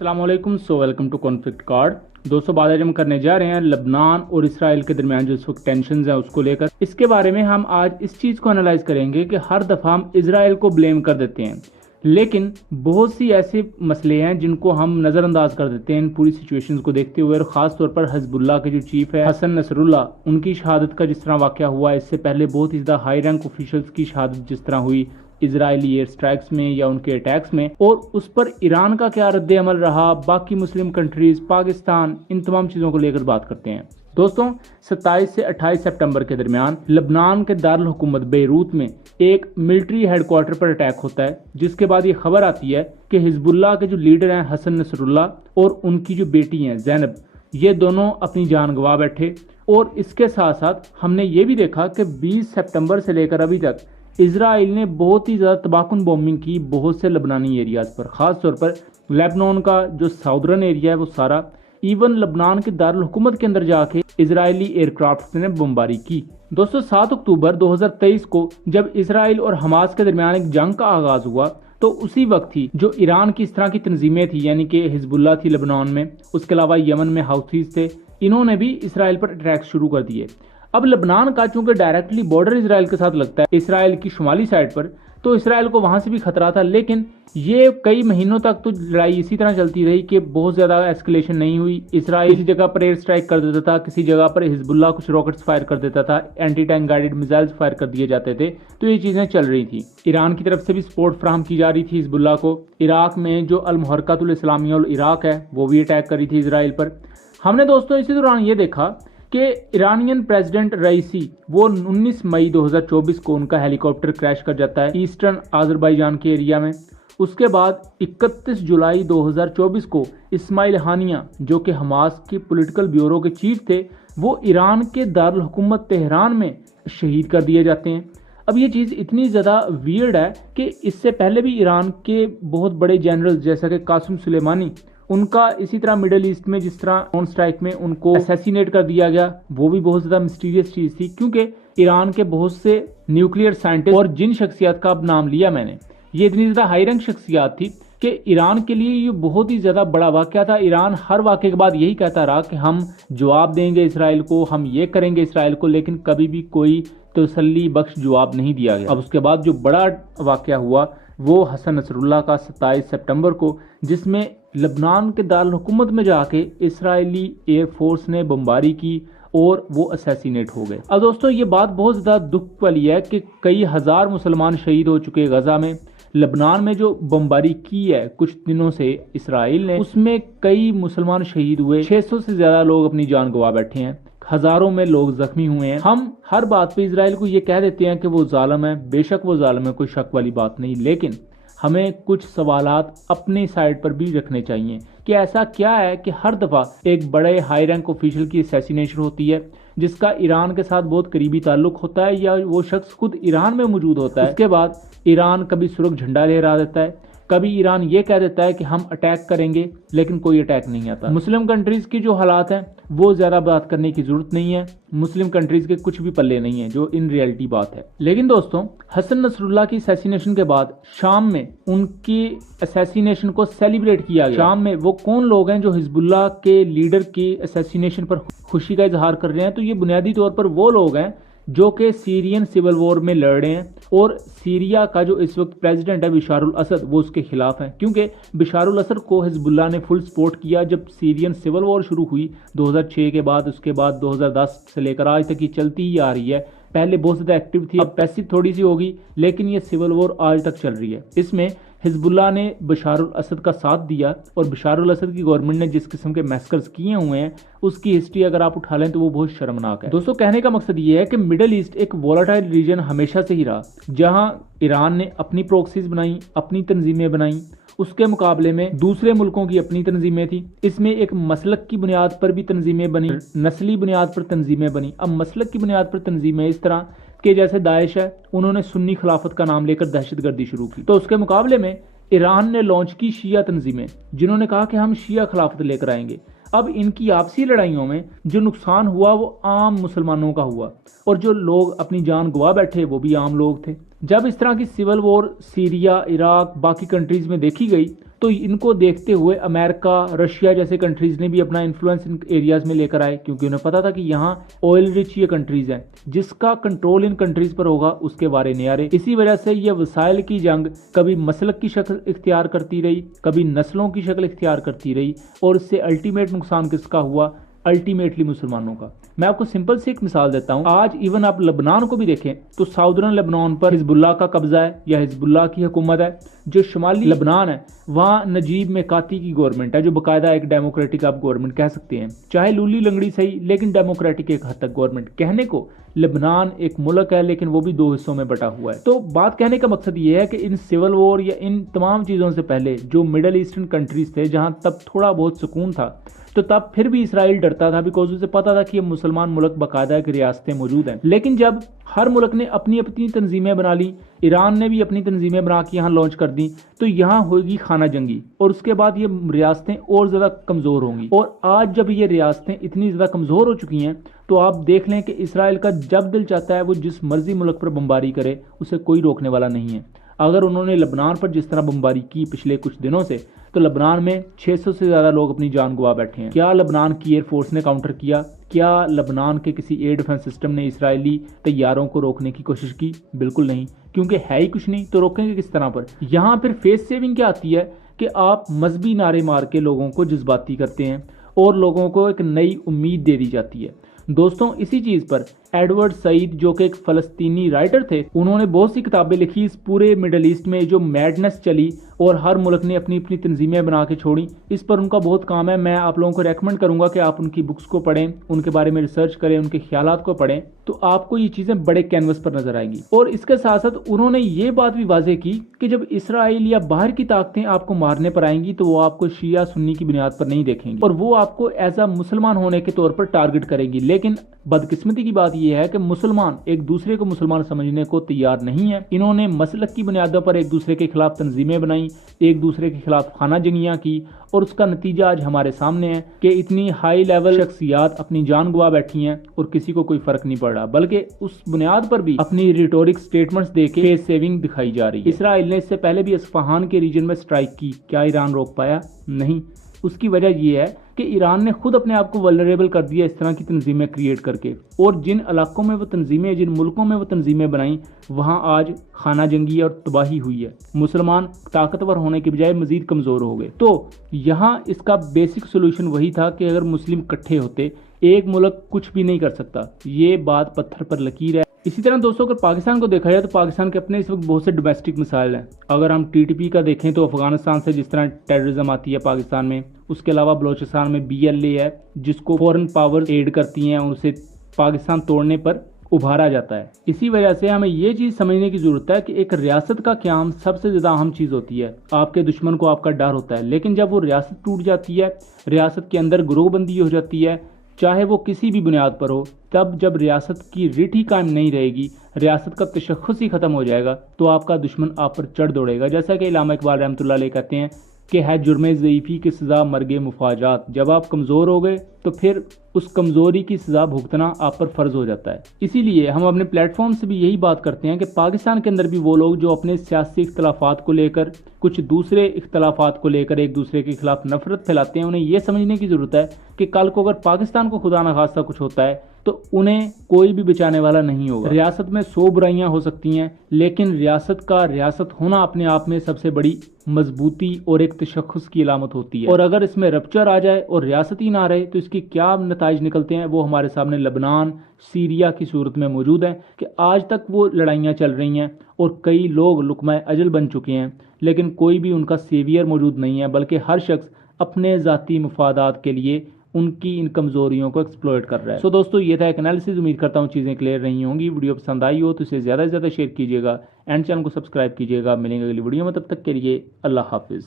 अस्सलाम वालेकुम। Welcome to conflict card. दोस्तों, बात आज हम करने जा रहे हैं लबनान और इसराइल के दरमियान जो इस वक्त टेंशन है उसको लेकर। इसके बारे में हम आज इस चीज को एनालाइज करेंगे कि हर दफा हम इसराइल को ब्लेम कर देते हैं, लेकिन बहुत सी ऐसे मसले हैं जिनको हम नजरअंदाज कर देते हैं इन पूरी सिचुएशन को देखते हुए। और खास तौर पर हिजबुल्लाह के जो चीफ है हसन नसरुल्लाह, उनकी शहादत का जिस तरह वाकया हुआ, इससे पहले बहुत ही ज्यादा हाई रैंक ऑफिशियल्स की शहादत जिस तरह हुई इजरायली एयर स्ट्राइक्स में या उनके अटैक्स में, और उस पर ईरान का क्या रद्द अमल रहा, बाकी मुस्लिम कंट्रीज, पाकिस्तान, इन तमाम चीजों को लेकर बात करते हैं। दोस्तों, 27 से 28 सितंबर के दरमियान लबनान के दारुल हुकूमत बेरूत में एक मिलिट्री हेडक्वार्टर पर अटैक होता है, जिसके बाद ये खबर आती है कि हिजबुल्लाह के जो लीडर हैं हसन नसरुल्लाह और उनकी जो बेटी हैं ज़ैनब, ये दोनों अपनी जान गंवा बैठे। और इसके साथ साथ हमने ये भी देखा कि 20 सितंबर से लेकर अभी तक इजराइल ने बहुत ही ज़्यादा तबाहकुन बॉम्बिंग की बहुत से लबनानी एरियाज पर, ख़ास तौर पर लेबनान का जो साउदर्न एरिया है वो सारा, इवन लबनान के दारुल हुकूमत के अंदर जाके इजरायली एयरक्राफ्ट ने बमबारी की। दोस्तों, 7 अक्टूबर 2023 को जब इसराइल और हमास के दरमियान एक जंग का आगाज हुआ, तो उसी वक्त ही जो ईरान की इस तरह की तंजीमें थी, यानी कि हिजबुल्लाह थी लबनान में, उसके अलावा यमन में हाउथीज थे, इन्होंने भी इसराइल पर अटैक शुरू कर दिए। अब लबनान का चूंकि डायरेक्टली बॉर्डर इसराइल के साथ लगता है, इसराइल की शुमाली साइड पर, तो इसराइल को वहां से भी खतरा था। लेकिन ये कई महीनों तक तो लड़ाई इसी तरह चलती रही कि बहुत ज्यादा एस्केलेशन नहीं हुई। इसराइल किसी जगह पर एयर स्ट्राइक कर देता था, किसी जगह पर हिजबुल्लाह कुछ रॉकेट्स फायर कर देता था, anti tank guided missiles fire कर दिए जाते थे। तो ये चीजें चल रही थी। ईरान की तरफ से भी सपोर्ट फराहम की जा रही थी हिजबुल्लाह को। इराक में जो अल मुहर्रकतुल इस्लामिया अल इराक है, वो भी अटैक करी थी इसराइल पर। हमने दोस्तों इसी दौरान ये देखा कि ईरानियन प्रेसिडेंट रईसी, वो 19 मई 2024 को उनका हेलीकॉप्टर क्रैश कर जाता है ईस्टर्न आज़रबाईजान के एरिया में। उसके बाद 31 जुलाई 2024 को इस्माइल हानिया, जो कि हमास के पॉलिटिकल ब्यूरो के चीफ थे, वो ईरान के दारुल हुकूमत तेहरान में शहीद कर दिए जाते हैं। अब ये चीज़ इतनी ज़्यादा वियर्ड है कि इससे पहले भी ईरान के बहुत बड़े जनरल जैसा कि कासिम सुलेमानी, उनका इसी तरह मिडिल ईस्ट में जिस तरह ऑन स्ट्राइक में उनको असैसिनेट कर दिया गया, वो भी बहुत ज्यादा मिस्टीरियस चीज थी। क्योंकि ईरान के बहुत से न्यूक्लियर साइंटिस्ट, और जिन शख्सियत का अब नाम लिया मैंने, ये इतनी ज्यादा हाई रैंक शख्सियत थी कि ईरान के लिए ये बहुत ही ज्यादा बड़ा वाकया था। ईरान हर वाकये के बाद यही कहता रहा कि हम जवाब देंगे इसराइल को, हम ये करेंगे इसराइल को, लेकिन कभी भी कोई तसल्ली बख्श जवाब नहीं दिया गया। अब उसके बाद जो बड़ा वाकया हुआ वो हसन नसरुल्लाह का 27 सितंबर को, जिसमें लबनान के दारुल हुकूमत में जाके इसराइली एयरफोर्स ने बमबारी की और वो असैसिनेट हो गए। अब दोस्तों, ये बात बहुत ज़्यादा दुख वाली है कि कई हज़ार मुसलमान शहीद हो चुके गजा में। लबनान में जो बमबारी की है कुछ दिनों से इसराइल ने, उसमें कई मुसलमान शहीद हुए, 600 से ज़्यादा लोग अपनी जान गंवा बैठे हैं, हजारों में लोग जख्मी हुए हैं। हम हर बात पे इसराइल को ये कह देते हैं कि वो जालिम है, बेशक वो जालिम है, कोई शक वाली बात नहीं, लेकिन हमें कुछ सवालात अपनी साइड पर भी रखने चाहिए कि ऐसा क्या है कि हर दफा एक बड़े हाई रैंक ऑफिशियल की असैसिनेशन होती है जिसका ईरान के साथ बहुत करीबी ताल्लुक होता है, या वो शख्स खुद ईरान में मौजूद होता है। उसके बाद ईरान कभी सुर्ख झंडा लहरा देता है, कभी ईरान ये कह देता है कि हम अटैक करेंगे, लेकिन कोई अटैक नहीं आता। मुस्लिम कंट्रीज की जो हालात हैं वो ज्यादा बात करने की जरूरत नहीं है, मुस्लिम कंट्रीज के कुछ भी पल्ले नहीं है, जो इन रियलिटी बात है। लेकिन दोस्तों, हसन नसरुल्लाह की असैसिनेशन के बाद शाम में उनकी असैसिनेशन को सेलिब्रेट किया गया। शाम में वो कौन लोग हैं जो हिजबुल्लाह के लीडर की असैसिनेशन पर खुशी का इजहार कर रहे हैं? तो ये बुनियादी तौर पर वो लोग हैं जो कि सीरियन सिविल वॉर में लड़ रहे हैं, और सीरिया का जो इस वक्त प्रेसिडेंट है बिशारुल असद, वो उसके खिलाफ है। क्योंकि बिशारुल असद को हिजबुल्लाह ने फुल सपोर्ट किया जब सीरियन सिविल वॉर शुरू हुई 2006 के बाद। उसके बाद 2010 से लेकर आज तक ये चलती ही आ रही है। पहले बहुत ज्यादा एक्टिव थी, अब पैसिव थोड़ी सी होगी, लेकिन ये सिविल वॉर आज तक चल रही है। इसमें हिजबुल्लाह ने बशारुल असद का साथ दिया, और बशारुल असद की गवर्नमेंट ने जिस किस्म के मैसकर्स किए हुए हैं उसकी हिस्ट्री अगर आप उठा लें तो वो बहुत शर्मनाक है। दोस्तों, कहने का मकसद ये है कि मिडिल ईस्ट एक वोलाटाइल रीजन हमेशा से ही रहा, जहां ईरान ने अपनी प्रॉक्सीज बनाई, अपनी तंजीमें बनाई, उसके मुकाबले में दूसरे मुल्कों की अपनी तंजीमें थी। इसमें एक मसलक की बुनियाद पर भी तंजीमें बनी, नस्ली बुनियाद पर तंजीमें बनी। अब मसलक की बुनियाद पर तंजीमें इस तरह कि जैसे दाइश है, उन्होंने सुन्नी खिलाफत का नाम लेकर दहशतगर्दी शुरू की, तो उसके मुकाबले में ईरान ने लॉन्च की शिया तंजीमें, जिन्होंने कहा कि हम शिया खिलाफत लेकर आएंगे। अब इनकी आपसी लड़ाइयों में जो नुकसान हुआ वो आम मुसलमानों का हुआ, और जो लोग अपनी जान गंवा बैठे वो भी आम लोग थे। जब इस तरह की सिविल वॉर सीरिया, इराक, बाकी कंट्रीज में देखी गई تو ان کو دیکھتے ہوئے امریکہ، رشیا جیسے کنٹریز نے بھی اپنا انفلوئنس ان ایریاز میں لے کر آئے، کیونکہ انہیں پتا تھا کہ یہاں آئل رچ یہ کنٹریز ہیں، جس کا کنٹرول ان کنٹریز پر ہوگا اس کے وارے نیارے۔ اسی وجہ سے یہ وسائل کی جنگ کبھی مسلک کی شکل اختیار کرتی رہی، کبھی نسلوں کی شکل اختیار کرتی رہی، اور اس سے الٹیمیٹ نقصان کس کا ہوا؟ الٹیمیٹلی مسلمانوں کا۔ میں آپ کو سمپل سے ایک مثال دیتا ہوں۔ آج ایون آپ لبنان کو بھی دیکھیں تو ساؤدرن لبنان پر حزب اللہ کا قبضہ ہے یا حزب اللہ کی حکومت ہے۔ جو شمالی لبنان ہے وہاں نجیب میکاتی کی گورنمنٹ ہے، جو باقاعدہ ایک ڈیموکریٹک آپ گورنمنٹ کہہ سکتے ہیں، چاہے لولی لنگڑی صحیح لیکن ڈیموکریٹک ایک حد تک گورنمنٹ۔ کہنے کو لبنان ایک ملک ہے لیکن وہ بھی دو حصوں میں بٹا ہوا ہے۔ تو بات کہنے کا مقصد یہ ہے کہ ان سول وار یا ان تمام چیزوں سے پہلے جو مڈل ایسٹرن کنٹریز تھے جہاں تب تھوڑا بہت سکون تھا، تو تب پھر بھی اسرائیل ڈرتا تھا، بیکاز اسے پتا تھا کہ یہ مسلمان ملک باقاعدہ ایک ریاستیں موجود ہیں۔ لیکن جب ہر ملک نے اپنی اپنی تنظیمیں بنا لی، ایران نے بھی اپنی تنظیمیں بنا کے یہاں لانچ کر دی، تو یہاں ہوگی خانہ جنگی، اور اس کے بعد یہ ریاستیں اور زیادہ کمزور ہوں گی۔ اور آج جب یہ ریاستیں اتنی زیادہ کمزور ہو چکی ہیں تو آپ دیکھ لیں کہ اسرائیل کا جب دل چاہتا ہے وہ جس مرضی ملک پر بمباری کرے، اسے کوئی روکنے والا نہیں ہے۔ اگر انہوں نے لبنان پر جس طرح بمباری کی پچھلے کچھ دنوں سے، تو لبنان میں 600 سے زیادہ لوگ اپنی جان گوا بیٹھے ہیں۔ کیا لبنان کی ایئر فورس نے کاؤنٹر کیا؟ کیا لبنان کے کسی ایئر ڈیفنس سسٹم نے اسرائیلی طیاروں کو روکنے کی کوشش کی؟ بالکل نہیں، کیونکہ ہے ہی کچھ نہیں، تو روکیں گے کس طرح پر؟ یہاں پھر فیس سیونگ کیا آتی ہے کہ آپ مذہبی نعرے مار کے لوگوں کو جذباتی کرتے ہیں اور لوگوں کو ایک نئی امید دے دی جاتی ہے۔ دوستوں، اسی چیز پر ایڈورڈ سعید جو کہ ایک فلسطینی رائٹر تھے، انہوں نے بہت سی کتابیں لکھی اس پورے مڈل ایسٹ میں جو میڈنس چلی اور ہر ملک نے اپنی اپنی تنظیمیں بنا کے چھوڑی۔ اس پر ان کا بہت کام ہے، میں آپ لوگوں کو ریکمنڈ کروں گا کہ آپ ان کی بکس کو پڑھیں، ان کے بارے میں ریسرچ کریں، ان کے خیالات کو پڑھیں، تو آپ کو یہ چیزیں بڑے کینوس پر نظر آئیں گی۔ اور اس کے ساتھ ساتھ انہوں نے یہ بات بھی واضح کی کہ جب اسرائیل یا باہر کی طاقتیں آپ کو مارنے پر آئیں گی تو وہ آپ کو شیعہ سنی کی بنیاد پر نہیں دیکھیں گی، اور وہ آپ کو ایز اے مسلمان ہونے کے طور پر ٹارگٹ کریں گی۔ لیکن بدقسمتی کی بات یہ ہے کہ مسلمان ایک دوسرے کو مسلمان سمجھنے کو تیار نہیں ہے۔ انہوں نے مسلک کی بنیادوں پر ایک دوسرے کے خلاف تنظیمیں بنائیں، ایک دوسرے کے خلاف خانہ جنگیاں کی، اور اس کا نتیجہ آج ہمارے سامنے ہے کہ اتنی ہائی لیول شخصیات اپنی جان گوا بیٹھی ہیں اور کسی کو کوئی فرق نہیں پڑ رہا، بلکہ اس بنیاد پر بھی اپنی ریٹورک سٹیٹمنٹس دے کے فیس سیونگ دکھائی جا رہی ہے۔ اسرائیل نے اس سے پہلے بھی اصفہان کے ریجن میں سٹرائک کی، کیا ایران روک پایا؟ نہیں۔ اس کی وجہ یہ ہے کہ ایران نے خود اپنے آپ کو ولنریبل کر دیا اس طرح کی تنظیمیں کریٹ کر کے، اور جن علاقوں میں وہ تنظیمیں، جن ملکوں میں وہ تنظیمیں بنائیں، وہاں آج خانہ جنگی اور تباہی ہوئی ہے۔ مسلمان طاقتور ہونے کے بجائے مزید کمزور ہو گئے۔ تو یہاں اس کا بیسک سولوشن وہی تھا کہ اگر مسلم کٹھے ہوتے، ایک ملک کچھ بھی نہیں کر سکتا۔ یہ بات پتھر پر لکیر ہے۔ اسی طرح دوستوں اگر پاکستان کو دیکھا جائے تو پاکستان کے اپنے اس وقت بہت سے ڈومیسٹک مسائل ہیں۔ اگر ہم ٹی ٹی پی کا دیکھیں تو افغانستان سے جس طرح ٹیررزم آتی ہے پاکستان میں، اس کے علاوہ بلوچستان میں BLA ہے جس کو فورن پاور ایڈ کرتی ہیں اور اسے پاکستان توڑنے پر ابھارا جاتا ہے۔ اسی وجہ سے ہمیں یہ چیز سمجھنے کی ضرورت ہے کہ ایک ریاست کا قیام سب سے زیادہ اہم چیز ہوتی ہے۔ آپ کے دشمن کو آپ کا ڈر ہوتا ہے، لیکن جب وہ ریاست ٹوٹ جاتی ہے، ریاست کے اندر گروہ بندی ہو جاتی ہے، چاہے وہ کسی بھی بنیاد پر ہو، تب جب ریاست کی ریٹ ہی قائم نہیں رہے گی، ریاست کا تشخص ہی ختم ہو جائے گا، تو آپ کا دشمن آپ پر چڑھ دوڑے گا۔ جیسا کہ علامہ اقبال رحمۃ اللہ علیہ کہتے ہیں کہ ہے جرم ضعیفی کی سزا مرگ مفاجات۔ جب آپ کمزور ہو گئے تو پھر اس کمزوری کی سزا بھگتنا آپ پر فرض ہو جاتا ہے۔ اسی لیے ہم اپنے پلیٹ فارم سے بھی یہی بات کرتے ہیں کہ پاکستان کے اندر بھی وہ لوگ جو اپنے سیاسی اختلافات کو لے کر، کچھ دوسرے اختلافات کو لے کر ایک دوسرے کے خلاف نفرت پھیلاتے ہیں، انہیں یہ سمجھنے کی ضرورت ہے کہ کل کو اگر پاکستان کو خدا نخواستہ کچھ ہوتا ہے تو انہیں کوئی بھی بچانے والا نہیں ہوگا۔ ریاست میں 100 برائیاں ہو سکتی ہیں، لیکن ریاست کا ریاست ہونا اپنے آپ میں سب سے بڑی مضبوطی اور ایک تشخص کی علامت ہوتی ہے۔ اور اگر اس میں رپچر آ جائے اور ریاست ہی نہ رہے تو اس کی کیا نتائج نکلتے ہیں وہ ہمارے سامنے لبنان، سیریا کی صورت میں موجود ہیں کہ آج تک وہ لڑائیاں چل رہی ہیں اور کئی لوگ لقمہ اجل بن چکے ہیں، لیکن کوئی بھی ان کا سیویئر موجود نہیں ہے، بلکہ ہر شخص اپنے ذاتی مفادات کے لیے ان کی ان کمزوریوں کو ایکسپلوئٹ کر رہا ہے۔ سو دوستو، یہ تھا ایک انالیسز، امید کرتا ہوں چیزیں کلیئر رہی ہوں گی۔ ویڈیو پسند آئی ہو تو اسے زیادہ سے زیادہ شیئر کیجیے گا، اینڈ چینل کو سبسکرائب کیجیے گا۔ ملیں گے اگلی ویڈیو میں، تب تک کے لیے اللہ حافظ۔